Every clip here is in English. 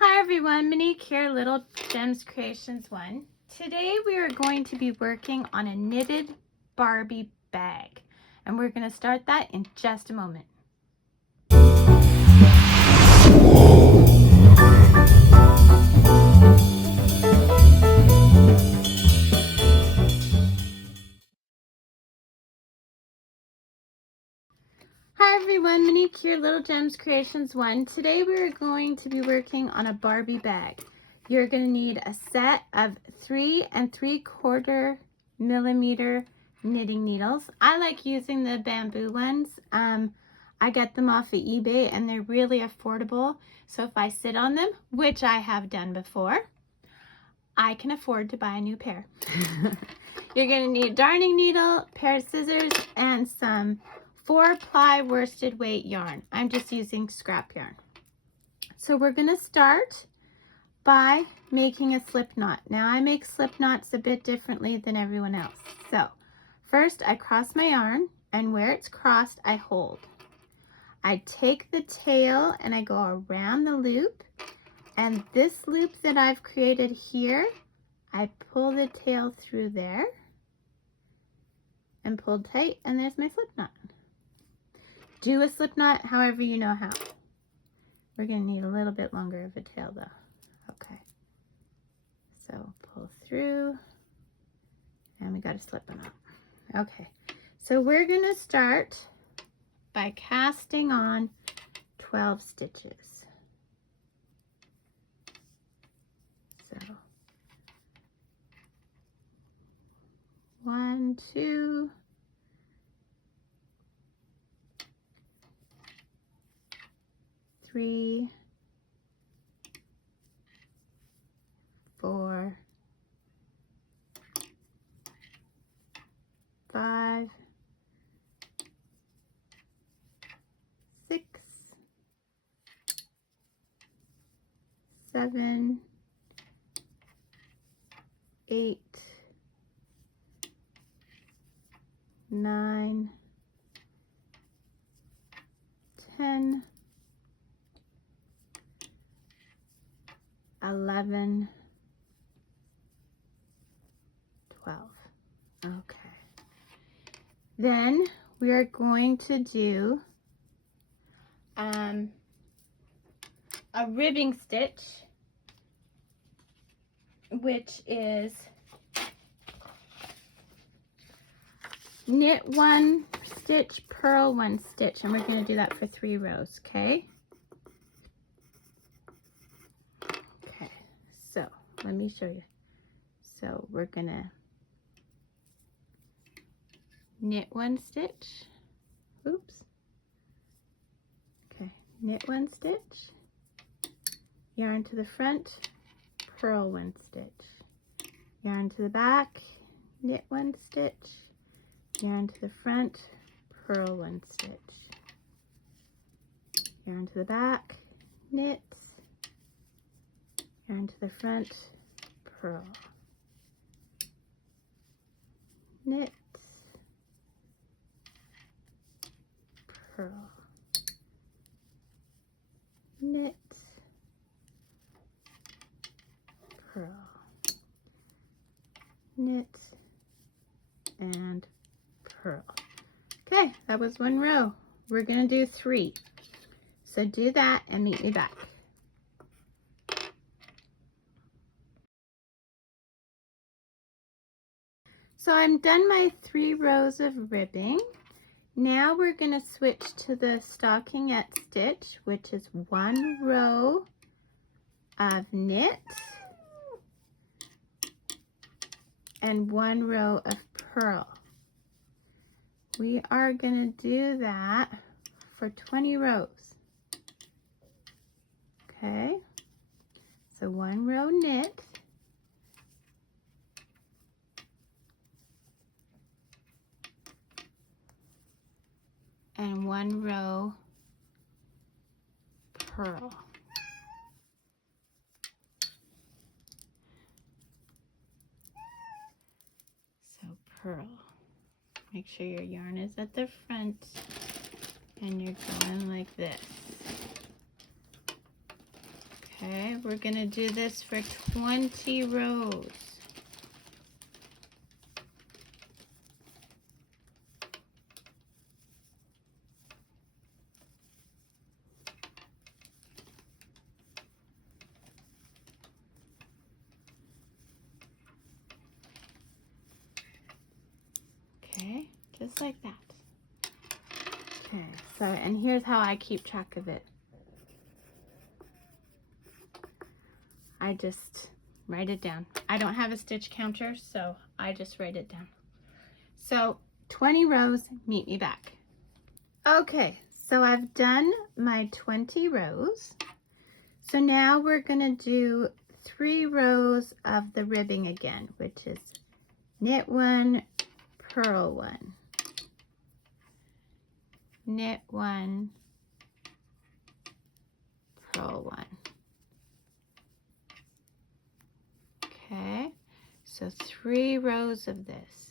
Hi everyone, Monique here, Little Gems Creations 1. Today we are going to be working on a knitted Barbie bag, and we're going to start that in just a moment. Hi everyone, Monique here, Little Gems Creations 1. Today we are going to be working on a Barbie bag. You're going to need a set of 3 3/4 millimeter knitting needles. I like using the bamboo ones. I get them off of eBay and they're really affordable. So if I sit on them, which I have done before, I can afford to buy a new pair. You're going to need a darning needle, pair of scissors, and some 4-ply worsted weight yarn. I'm just using scrap yarn. So we're going to start by making a slip knot. Now I make slip knots a bit differently than everyone else. So first I cross my yarn, and where it's crossed I hold. I take the tail and I go around the loop, and this loop that I've created here, I pull the tail through there and pull tight, and there's my slip knot. Do a slip knot however you know how. We're going to need a little bit longer of a tail though. Okay. So pull through, and we got a slip knot. Okay. So we're going to start by casting on 12 stitches. So 1, 2, 3, 4, 5, 6, 7, 8, 9, 10, 11, 12. Okay. Then we are going to do a ribbing stitch, which is knit 1 stitch, purl 1 stitch, and we're going to do that for 3 rows. Okay. Okay, so let me show you. So we're going to knit 1 stitch. Oops. Okay, knit 1 stitch, yarn to the front, purl 1 stitch, yarn to the back, knit 1 stitch, yarn to the front, purl 1 stitch, yarn to the back, knit, yarn to the front, purl, knit, purl, knit, purl, knit, and purl. Okay, that was 1 row. We're going to do 3. So do that and meet me back. So I'm done my 3 rows of ribbing. Now we're going to switch to the stockinette stitch, which is 1 row of knit and 1 row of purl. We are going to do that for 20 rows. Okay, so 1 row knit, and 1 row purl. So purl. Make sure your yarn is at the front and you're going like this. Okay, we're going to do this for 20 rows. Okay, just like that. Okay, so, and here's how I keep track of it. I just write it down. I don't have a stitch counter, so I just write it down. So 20 rows, meet me back. Okay, so I've done my 20 rows. So now we're gonna do 3 rows of the ribbing again, which is knit 1, purl 1, knit 1, purl 1. Okay, so 3 rows of this.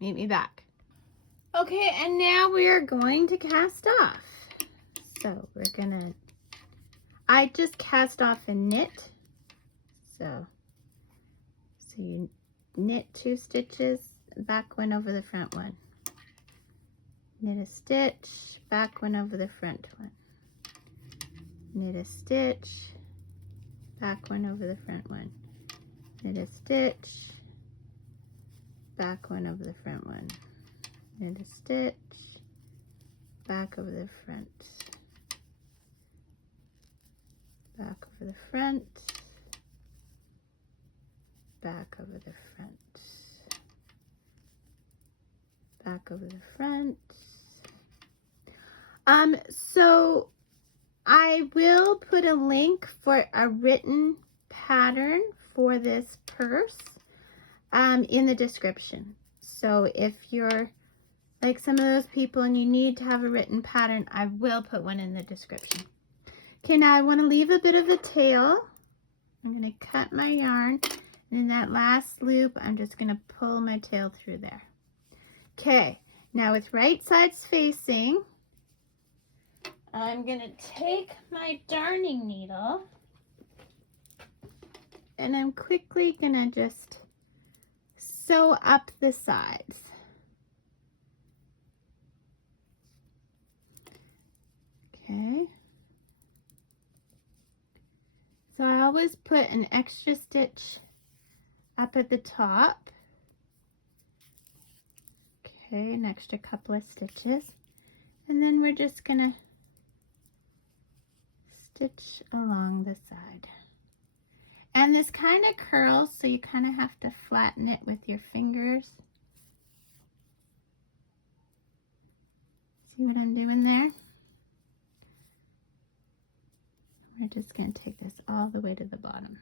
Meet me back. Okay, and now we are going to cast off. So we're gonna, I just cast off and knit. So you knit 2 stitches, back one over the front one. Knit a stitch, back one over the front one. Knit a stitch, back one over the front one. Knit a stitch, back one over the front one. Knit a stitch, back over the front. Back over the front. Back over the front. Back over the front. So I will put a link for a written pattern for this purse in the description. So if you're like some of those people and you need to have a written pattern, I will put one in the description. Okay, now I want to leave a bit of a tail. I'm going to cut my yarn, and in that last loop, I'm just going to pull my tail through there. Okay, now with right sides facing, I'm going to take my darning needle, and I'm quickly going to just sew up the sides. Okay. So I always put an extra stitch up at the top. Okay, an extra couple of stitches. And then we're just gonna stitch along the side. And this kind of curls, so you kind of have to flatten it with your fingers. See what I'm doing there? We're just going to take this all the way to the bottom.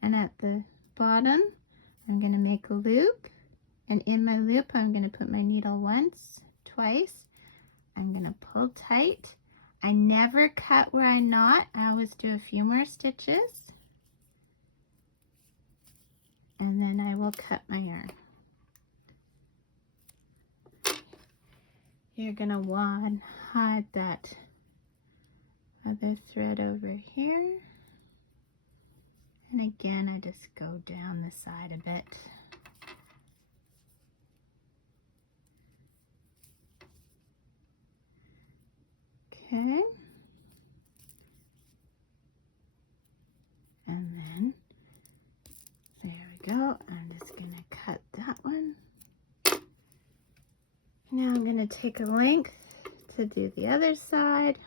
And at the bottom, I'm going to make a loop. And in my loop, I'm going to put my needle once, twice. I'm going to pull tight. I never cut where I knot. I always do a few more stitches. And then I will cut my yarn. You're going to want to hide that other thread over here. And again, I just go down the side a bit. Okay. And then, there we go. I'm just going to cut that one. Now I'm going to take a length to do the other side.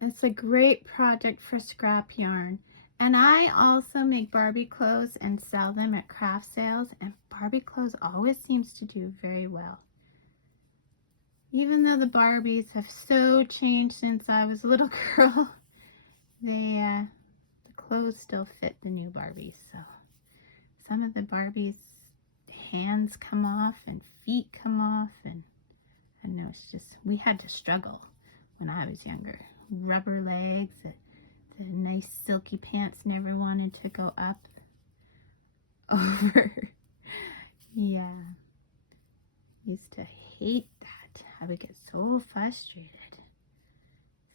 It's a great project for scrap yarn. And I also make Barbie clothes and sell them at craft sales, and Barbie clothes always seems to do very well. Even though the Barbies have so changed since I was a little girl, the clothes still fit the new Barbies. So some of the Barbies' hands come off and feet come off, and I know it's just, we had to struggle when I was younger. Rubber legs, the nice silky pants never wanted to go up over. Yeah. Used to hate that. I would get so frustrated.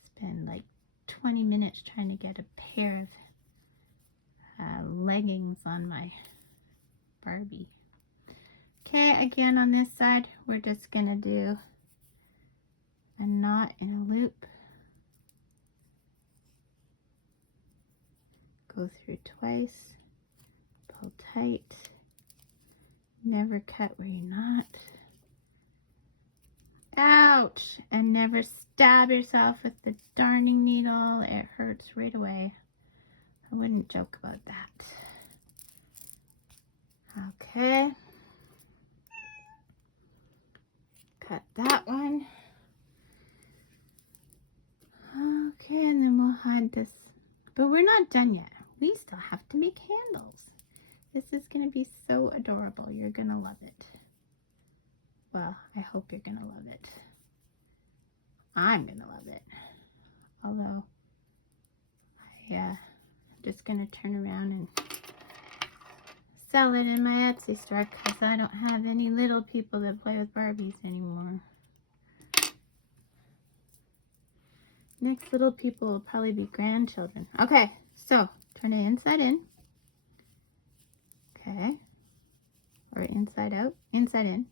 Spend like 20 minutes trying to get a pair of leggings on my Barbie. Okay, again on this side, we're just gonna do a knot in a loop. Go through twice, pull tight, never cut where you're not. Ouch! And never stab yourself with the darning needle. It hurts right away. I wouldn't joke about that. Okay. Cut that one. Okay, and then we'll hide this. But we're not done yet. We still have to make handles. This is going to be so adorable. You're going to love it. Well, I hope you're going to love it. I'm going to love it. Although, I'm just going to turn around and sell it in my Etsy store because I don't have any little people that play with Barbies anymore. Next little people will probably be grandchildren. Okay, so turn it inside in. Okay. Or inside out, inside in.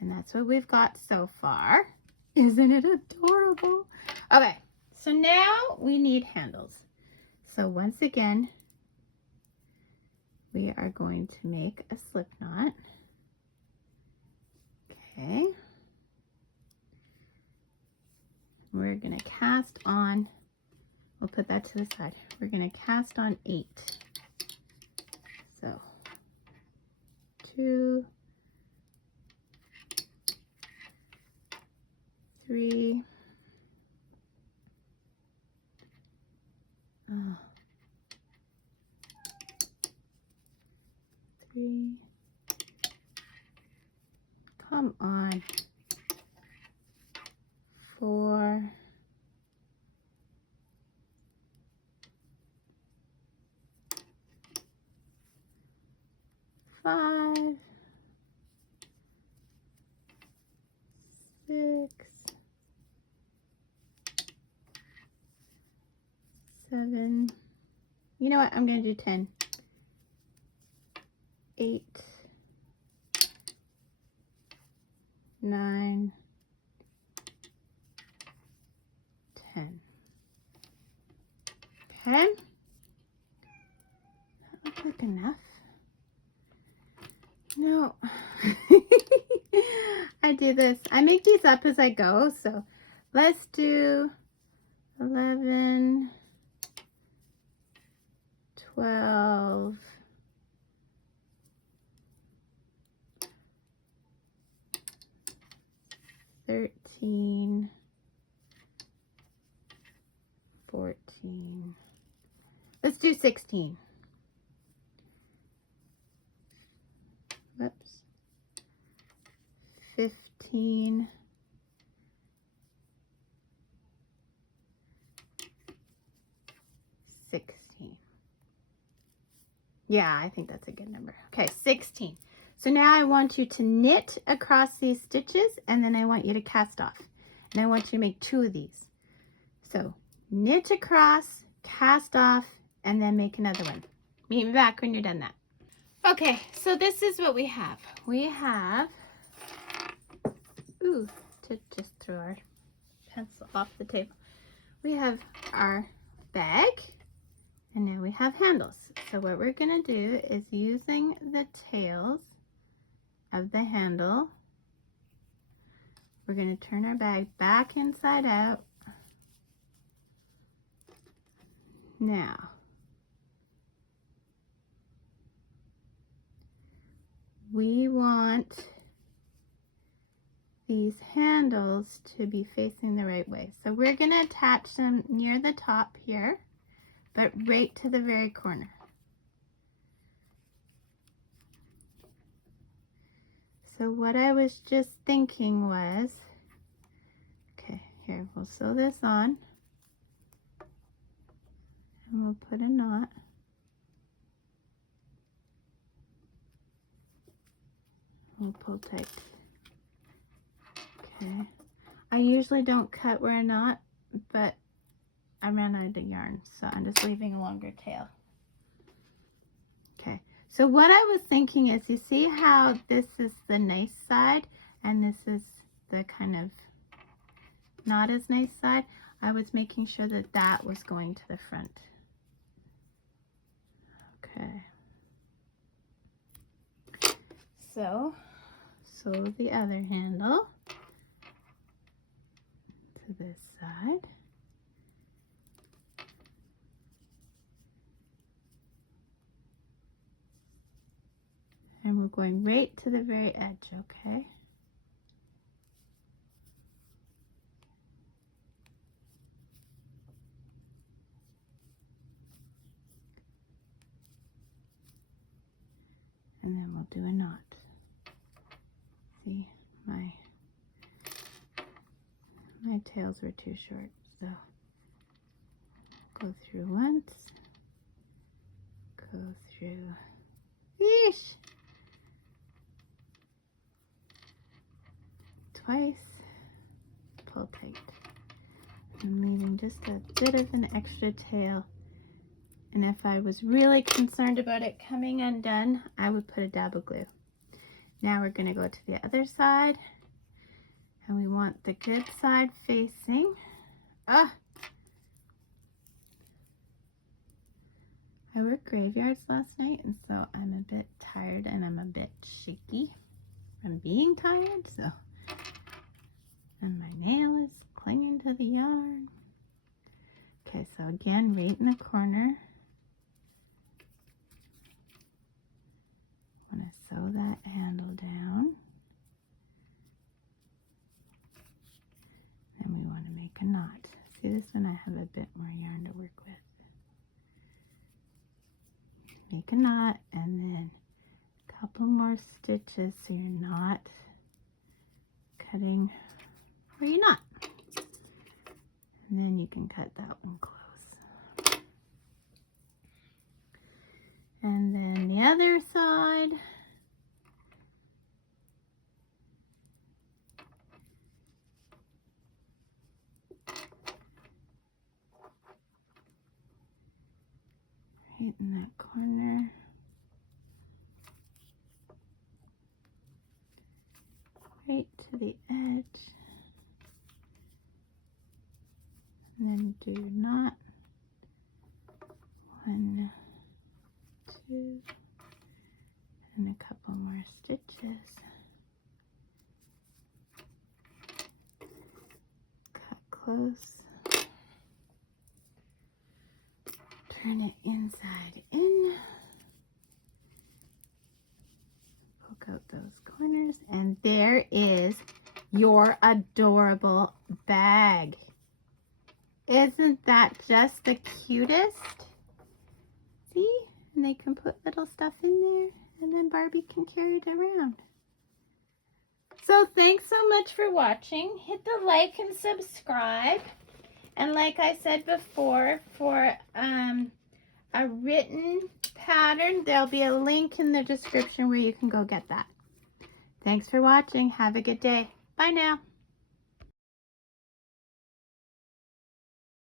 And that's what we've got so far. Isn't it adorable? Okay, so now we need handles. So once again, we are going to make a slip knot. Okay. We're going to cast on, we'll put that to the side. We're going to cast on 8. So 2, 3, 3, come on, 4, 5, 6, 7. You know what? I'm going to do 10. 8, 9, 10. Okay. That looks like enough. No. I do this. I make these up as I go. So let's do 11, 12, 13, 14. Let's do 16. Whoops. 15. 16. Yeah, I think that's a good number. Okay, 16. So now I want you to knit across these stitches, and then I want you to cast off. And I want you to make 2 of these. So knit across, cast off, and then make another one. Meet me back when you're done that. Okay, so this is what we have. We have, to just throw our pencil off the table. We have our bag, and now we have handles. So what we're going to do is using the tails of the handle, we're going to turn our bag back inside out. Now, we want these handles to be facing the right way. So we're going to attach them near the top here, but right to the very corner. So what I was just thinking was, okay, here, we'll sew this on. And And we'll put a knot. We'll pull tight. Okay. I usually don't cut where a knot, but I ran out of yarn, so I'm just leaving a longer tail. Okay, so what I was thinking is, you see how this is the nice side and this is the kind of not as nice side? I was making sure that that was going to the front. Okay. So, sew the other handle to this side. And we're going right to the very edge, okay? And then we'll do a knot. See, my tails were too short, so go through once, go through, yeesh, twice, pull tight. I'm leaving just a bit of an extra tail, and if I was really concerned about it coming undone, I would put a dab of glue. Now we're going to go to the other side, and we want the good side facing. I worked graveyards last night, and so I'm a bit tired and I'm a bit shaky from being tired, so, and my nail is clinging to the yarn. Okay, so again, right in the corner, I'm going to sew that handle down. Then we want to make a knot. See, this one I have a bit more yarn to work with. Make a knot and then a couple more stitches so you're not cutting where you're not. And then you can cut that one close. And then the other side. Right in that corner. Right to the edge. And then do your knot. 1, 2, and a couple more stitches. Cut close. Turn it inside in. Poke out those corners, and there is your adorable bag. Isn't that just the cutest? See? And they can put little stuff in there, and then Barbie can carry it around. So thanks so much for watching. Hit the like and subscribe. And like I said before, for a written pattern, there'll be a link in the description where you can go get that. Thanks for watching. Have a good day. Bye now.